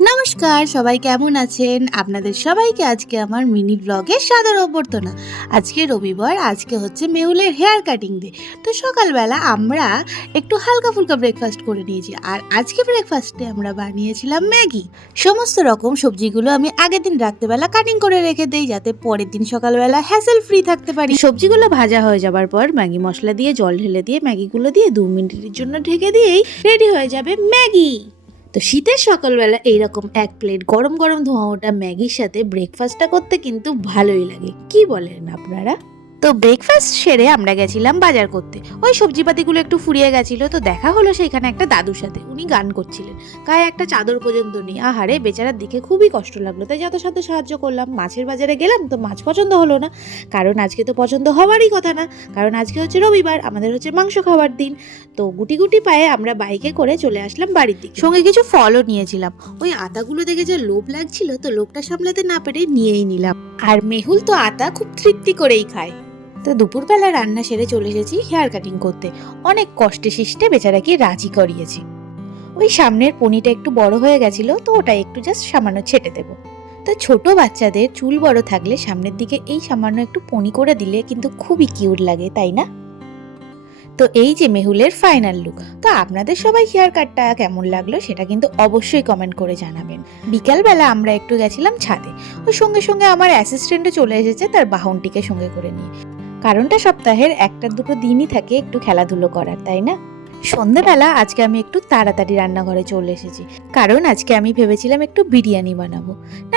নমস্কার, সবাই কেমন আছেন? আপনাদের সবাইকে আজকে আমার মিনি ব্লগে সাদর অভ্যর্থনা। আজকে রবিবার, আজকে হচ্ছে মেহুলের হেয়ার কাটিং ডে। তো সকালবেলা আমরা একটু হালকা ফুলকা ব্রেকফাস্ট করে নিয়েছি। আর আজকে ব্রেকফাস্টে আমরা বানিয়েছিলাম ম্যাগি। সমস্ত রকম সবজিগুলো আমি আগের দিন রাত্রেবেলা কাটিং করে রেখে দেই, যাতে পরের দিন সকালবেলা হ্যাসেল ফ্রি থাকতে পারি। সবজিগুলো ভাজা হয়ে যাবার পর ম্যাগি মশলা দিয়ে জল ঢেলে দিয়ে ম্যাগিগুলো দিয়ে 2 মিনিটের জন্য ঢেকে দিয়েই রেডি হয়ে যাবে ম্যাগি। তো শীতের সকালবেলা এইরকম এক প্লেট গরম গরম ধোঁয়া ওঠা ম্যাগির সাথে ব্রেকফাস্টটা করতে কিন্তু ভালোই লাগে, কি বলেন আপনারা? তো ব্রেকফাস্ট সেরে আমরা গেছিলাম বাজার করতে। ওই সবজিপাতিগুলো একটু ফুরিয়ে গেছিল, তো দেখা হলো সেখানে একটা দাদুর সাথে। উনি গান করছিলেন, গায়ে একটা চাদর পর্যন্ত নেই। আহারে, বেচারার দিকে খুবই কষ্ট লাগলো, তাই যথাসাধ্য সাহায্য করলাম। মাছের বাজারে গেলাম, তো মাছ পছন্দ হলো না, কারণ আজকে তো পছন্দ হওয়ারই কথা না, কারণ আজকে হচ্ছে রবিবার, আমাদের হচ্ছে মাংস খাওয়ার দিন। তো গুটি গুটি পায়ে আমরা বাইকে করে চলে আসলাম বাড়ির দিকে। সঙ্গে কিছু ফলও নিয়েছিলাম। ওই আতাগুলো দেখে যে লোভ লাগছিল, তো লোভটা সামলাতে না পেরে নিয়েই নিলাম। আর মেহুল তো আতা খুব তৃপ্তি করেই খায়। তো দুপুরবেলা রান্না সেরে চলে এসেছি হেয়ার কাটিং করতে। অনেক কষ্টে শিষ্টে বেচারাকে রাজি করিয়েছি। ওই সামনের পনিটা একটু বড় হয়ে গেছিল, তো ওটা একটু জাস্ট সামান্য ছেটে দেবো। তো ছোট বাচ্চাদের চুল বড় থাকলে সামনের দিকে এই সামান্য একটু পনি করে দিলে কিন্তু খুবই কিউট লাগে, তাই না? তো এই যে মেহুলের ফাইনাল লুক। তো আপনাদের সবাই হেয়ার কাটটা কেমন লাগলো সেটা কিন্তু অবশ্যই কমেন্ট করে জানাবেন। বিকালবেলা আমরা একটু গেছিলাম ছাদে। ওর সঙ্গে সঙ্গে আমার অ্যাসিস্ট্যান্টও চলে এসেছে তার বাহনটিকে সঙ্গে করে নিয়ে। কারণটা সপ্তাহের একটা দুটো দিনই থাকে একটু খেলাধুলো করার, তাই না? সন্ধ্যাবেলা আজকে আমি একটু তাড়াতাড়ি রান্নাঘরে চলে এসেছি, কারণ আজকে আমি ভেবেছিলাম একটু বিরিয়ানি বানাবো।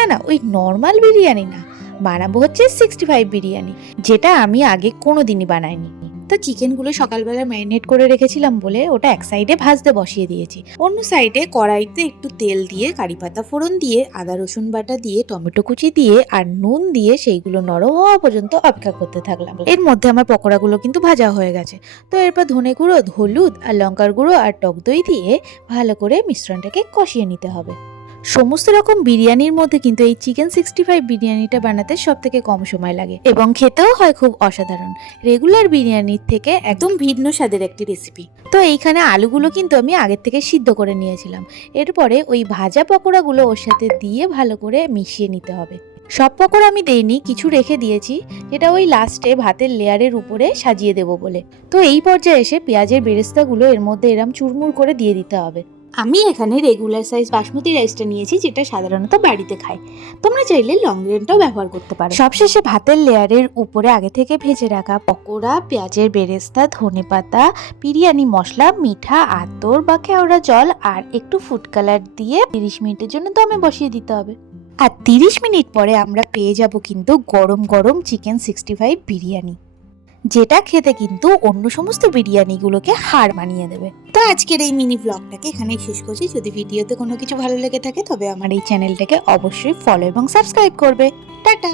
না, ওই নর্মাল বিরিয়ানি না, বানাবো হচ্ছে 65 বিরিয়ানি, যেটা আমি আগে কোনোদিনই বানাইনি। তো চিকেনগুলো সকালবেলা ম্যারিনেট করে রেখেছিলাম বলে ওটা এক সাইডে ভাজতে বসিয়ে দিয়েছি। অন্য সাইডে কড়াইতে একটু তেল দিয়ে কারি পাতা ফোড়ন দিয়ে আদা রসুন বাটা দিয়ে টমেটো কুচি দিয়ে আর নুন দিয়ে সেইগুলো নরম হওয়া পর্যন্ত অপেক্ষা করতে থাকলাম। এর মধ্যে আমার পকোড়াগুলো কিন্তু ভাজা হয়ে গেছে। তো এরপর ধনে গুঁড়ো, হলুদ আর লঙ্কার গুঁড়ো আর টক দই দিয়ে ভালো করে মিশ্রণটাকে কষিয়ে নিতে হবে। সমস্ত রকম বিরিয়ানির মধ্যে কিন্তু এই চিকেন 65 বিরিয়ানিটা বানাতে সব থেকে কম সময় লাগে এবং খেতেও হয় খুব অসাধারণ। রেগুলার বিরিয়ানির থেকে একদম ভিন্ন স্বাদের একটি রেসিপি। তো এইখানে আলুগুলো কিন্তু আমি আগের থেকে সিদ্ধ করে নিয়েছিলাম। এরপরে ওই ভাজা পকোড়াগুলো ওর সাথে দিয়ে ভালো করে মিশিয়ে নিতে হবে। সব পকোড়া আমি দেইনি, কিছু রেখে দিয়েছি, যেটা ওই লাস্টে ভাতের লেয়ারের উপরে সাজিয়ে দেবো বলে। তো এই পর্যায়ে এসে পেঁয়াজের বেরেস্তাগুলো এর মধ্যে এরম চুরমুর করে দিয়ে দিতে হবে। আমি এখানে রেগুলার সাইজ বাসমতি রাইসটা নিয়েছি, যেটা সাধারণত বাড়িতে খাই। তোমরা চাইলে লং গ্রেনটাও ব্যবহার করতে পারো। সবশেষে ভাতের লেয়ারের উপরে আগে থেকে ভেজে রাখা পকোড়া, পেঁয়াজের বেরেস্তা, ধনেপাতা, বিরিয়ানি মশলা, মিঠা আতর বা কেওড়া জল আর একটু ফুড কালার দিয়ে 30 মিনিটের জন্য দমে বসিয়ে দিতে হবে। আর 30 মিনিট পরে আমরা পেয়ে যাব কিন্তু গরম গরম চিকেন 65 বিরিয়ানি, যেটা খেতে কিন্তু অন্য সমস্ত বিরিয়ানিগুলোকে হার মানিয়ে দেবে। তো আজকের এই মিনি ব্লগটাকে এখানেই শেষ করছি। যদি ভিডিওতে কোনো কিছু ভালো লেগে থাকে তবে আমার এই চ্যানেলটাকে অবশ্যই ফলো এবং সাবস্ক্রাইব করবে। টাটা।